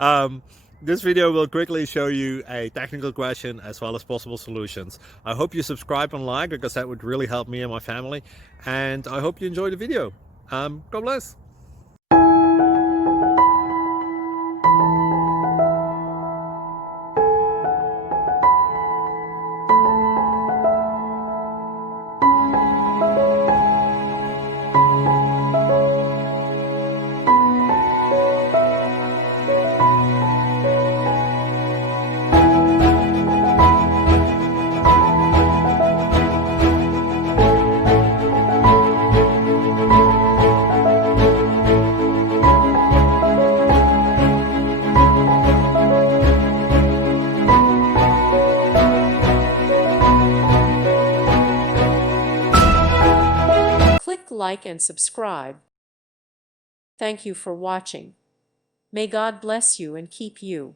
um, this video will quickly show you a technical question as well as possible solutions. I hope you subscribe and like, because that would really help me and my family. And I hope you enjoy the video. God bless. Click like and subscribe. Thank you for watching. May God bless you and keep you.